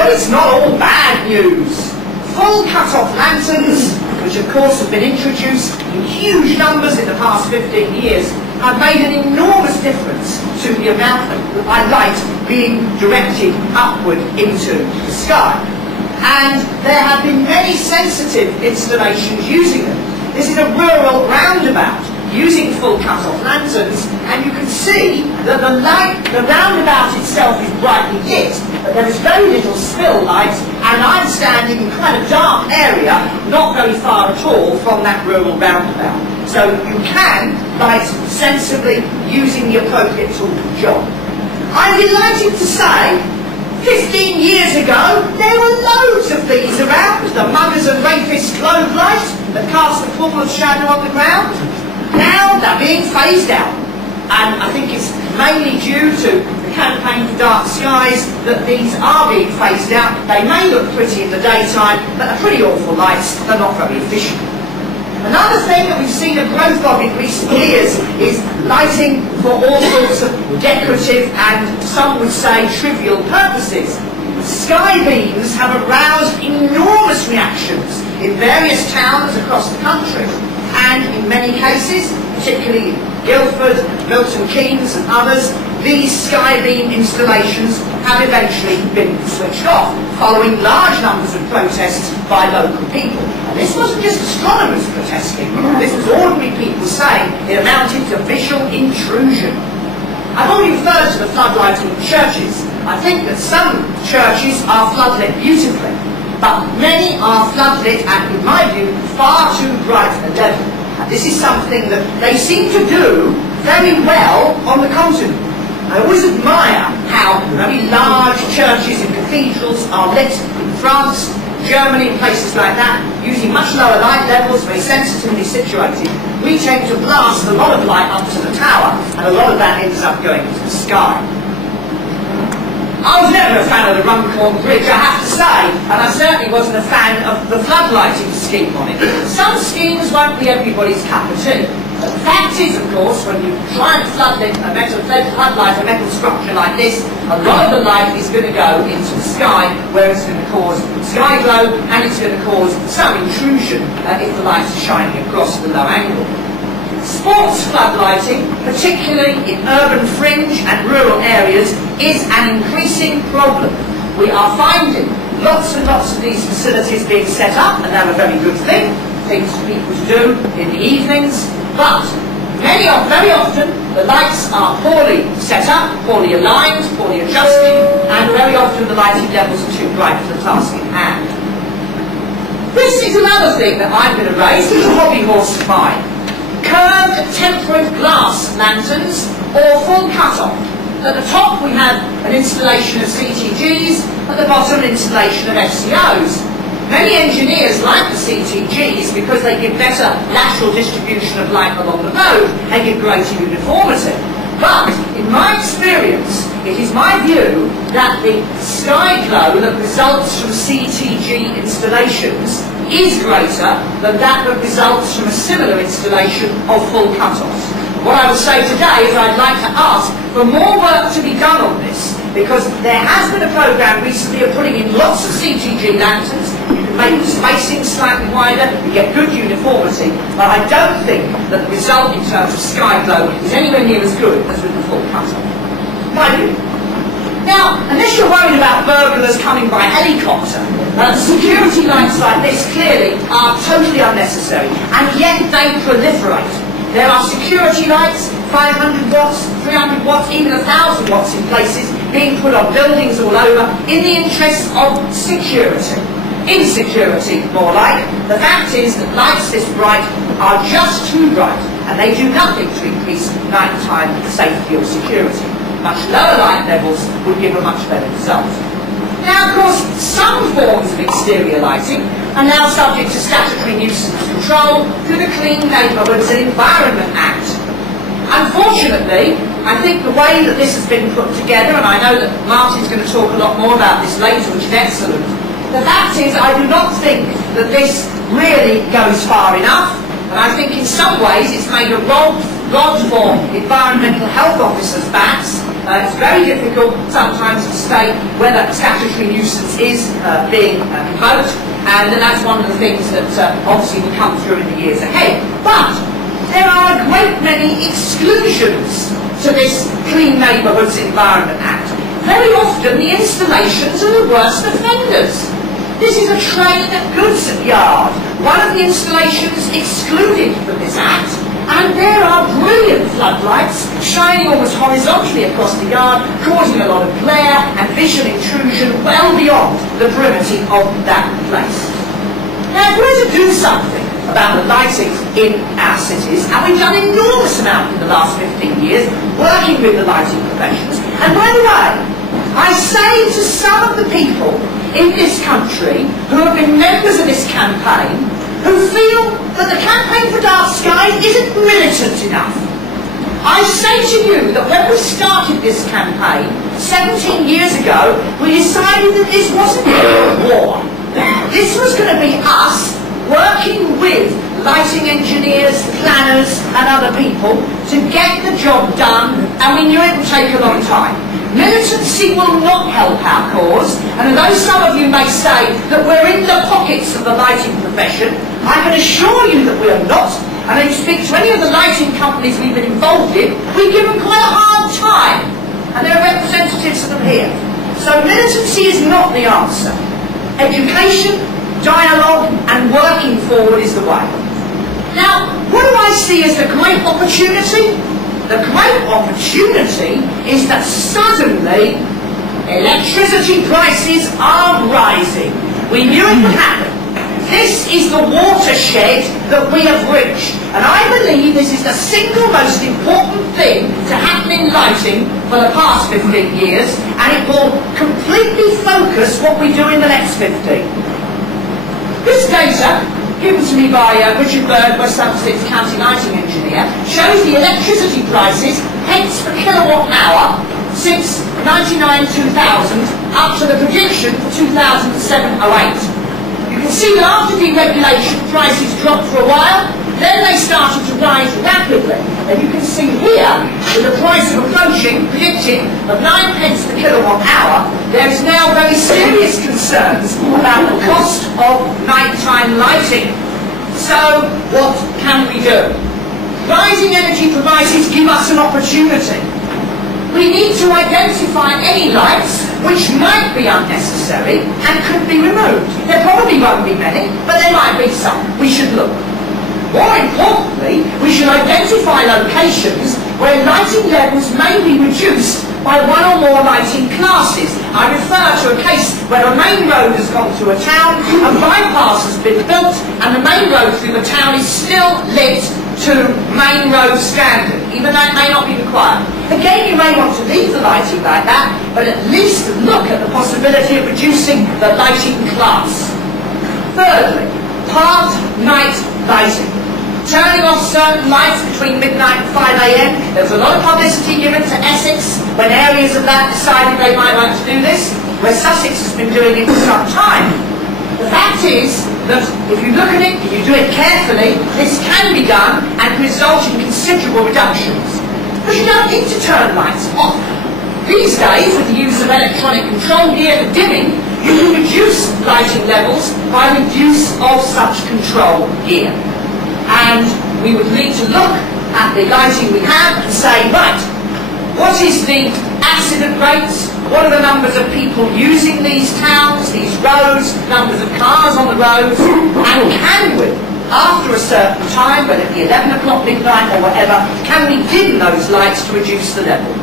But it's not all bad news. Full cut-off lanterns, which of course have been introduced in huge numbers in the past 15 years, have made an enormous difference to the amount of light being directed upward into the sky. And there have been many sensitive installations using them. This is a rural roundabout using full cut-off lanterns, and you can see that the roundabout itself is brightly lit, but there is very little spill light, and I'm standing in quite a dark area, not very far at all from that rural roundabout. So you can light sensibly using the appropriate tool for the job. I'm delighted to say, 15 years ago, there were loads of these around, the muggers and rapists globe light that cast a pool of shadow on the ground. Now they're being phased out, and I think it's mainly due to the campaign for dark skies that these are being phased out. They may look pretty in the daytime, but they're pretty awful lights. They're not very efficient. Another thing that we've seen a growth of in recent years is lighting for all sorts of decorative and some would say trivial purposes. Sky beams have aroused enormous reactions in various towns across the country. And in many cases, particularly Guildford, Milton Keynes and others, these sky beam installations have eventually been switched off, following large numbers of protests by local people. And this wasn't just astronomers protesting, this was ordinary people saying it amounted to visual intrusion. I've already referred to the floodlighting of churches. I think that some churches are floodlit beautifully, but many are floodlit and, in my view, far too bright a level. And this is something that they seem to do very well on the continent. I always admire how very large churches and cathedrals are lit in France, Germany, and places like that, using much lower light levels, very sensitively situated. We tend to blast a lot of light up to the tower, and a lot of that ends up going into the sky. I was never a fan of the Runcorn Bridge, I have to say, and I certainly wasn't a fan of the floodlighting scheme on it. Some schemes won't be everybody's cup of tea. But the fact is, of course, when you try and floodlight a metal structure like this, a lot of the light is going to go into the sky, where it's going to cause sky glow, and it's going to cause some intrusion if the light is shining across the low angle. Sports floodlighting, particularly in urban fringe and rural areas, is an increasing problem. We are finding lots and lots of these facilities being set up, and they're a very good thing, things for people to do in the evenings, but very often the lights are poorly set up, poorly aligned, poorly adjusted, and very often the lighting levels are too bright for the task in hand. This is another thing that I'm going to raise, it's a hobby horse of mine. Curved tempered glass lanterns or full cut-off. At the top we have an installation of CTGs, at the bottom an installation of FCOs. Many engineers like the CTGs because they give better lateral distribution of light along the road and give greater uniformity. But, in my experience, it is my view that the sky glow that results from CTG installations is greater than that results from a similar installation of full cut-offs. What I would say today is I'd like to ask for more work to be done on this, because there has been a programme recently of putting in lots of CTG lanterns. You can make the spacing slightly wider, you get good uniformity, but I don't think that the result in terms of sky glow is anywhere near as good as with the full cut-off. My view. Now, unless you're worried about burglars coming by helicopter, security lights like this clearly are totally unnecessary, and yet they proliferate. There are security lights, 500 watts, 300 watts, even 1,000 watts in places, being put on buildings all over in the interest of security. Insecurity, more like. The fact is that lights this bright are just too bright, and they do nothing to increase nighttime safety or security. Much lower light levels would give a much better result. Now, of course, some forms of exterior lighting are now subject to statutory nuisance control through the Clean Neighbourhoods and Environment Act. Unfortunately, I think the way that this has been put together, and I know that Martin's going to talk a lot more about this later, which is excellent, the fact is I do not think that this really goes far enough, and I think in some ways it's made a rod for environmental health officers' backs It's very difficult sometimes to state whether statutory nuisance is being invoked, and that's one of the things that obviously will come through in the years ahead. But there are a great many exclusions to this Clean Neighbourhoods Environment Act. Very often the installations are the worst offenders. This is a train goods yard, one of the installations excluded from this act, and there are brilliant floodlights shining almost horizontally across the yard, causing a lot of glare and visual intrusion well beyond the perimeter of that place. Now, if we're to do something about the lighting in our cities, and we've done an enormous amount in the last 15 years working with the lighting professions, and by the way, I say to some of the people in this country who have been members of this campaign, who feel that the campaign for dark skies isn't militant enough. I say to you that when we started this campaign 17 years ago, we decided that this wasn't a war. This was going to be us working with lighting engineers, planners and other people to get the job done, and we knew it would take a long time. Militancy will not help our cause, and although some of you may say that we're in the pockets of the lighting profession, I can assure you that we are not, and if you speak to any of the lighting companies we've been involved in, we give them quite a hard time, and there are representatives of them here. So militancy is not the answer. Education, dialogue and working forward is the way. Now, what do I see as the great opportunity? The great opportunity is that suddenly electricity prices are rising. We knew it would happen. This is the watershed that we have reached, and I believe this is the single most important thing to happen in lighting for the past 15 years, and it will completely focus what we do in the next 15. This data, given to me by Richard Bird, West Somerset's county lighting engineer, shows the electricity prices, pence per kilowatt hour, since 99-2000 up to the prediction for 2007-08. You can see that after deregulation, prices dropped for a while, then they started to rise rapidly. And you can see here, with the price of approaching, predicted, of 9 pence per kilowatt hour, there is now very serious concerns about the cost of nighttime lighting. So, what can we do? Rising energy prices give us an opportunity. We need to identify any lights which might be unnecessary and could be removed. There probably won't be many, but there might be some. We should look. More importantly, we should identify locations where lighting levels may be reduced by one or more lighting classes. I refer to a case where a main road has gone through a town, a bypass has been built, and the main road through the town is still lit to main road standard, even though it may not be required. Again, you may want to leave the lighting like that, but at least look at the possibility of reducing the lighting class. Thirdly, part night lighting. Turning off certain lights between midnight and 5 AM. There was a lot of publicity given to Essex when areas of that decided they might like to do this, where Sussex has been doing it for some time. The fact is that if you look at it and you do it carefully, this can be done and result in considerable reductions. But you don't need to turn lights off. These days, with the use of electronic control gear for dimming, you can reduce lighting levels by the use of such control gear. And we would need to look at the lighting we have and say, right, what is the accident rates? What are the numbers of people using these towns, these roads, numbers of cars on the roads? And can we, after a certain time, whether it be 11 o'clock, midnight or whatever, can we dim those lights to reduce the level?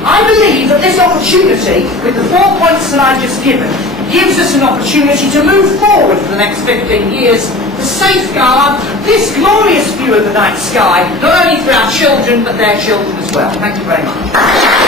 I believe that this opportunity, with the 4 points that I've just given, gives us an opportunity to move forward for the next 15 years to safeguard this glorious view of the night sky, not only for our children, but their children as well. Thank you very much.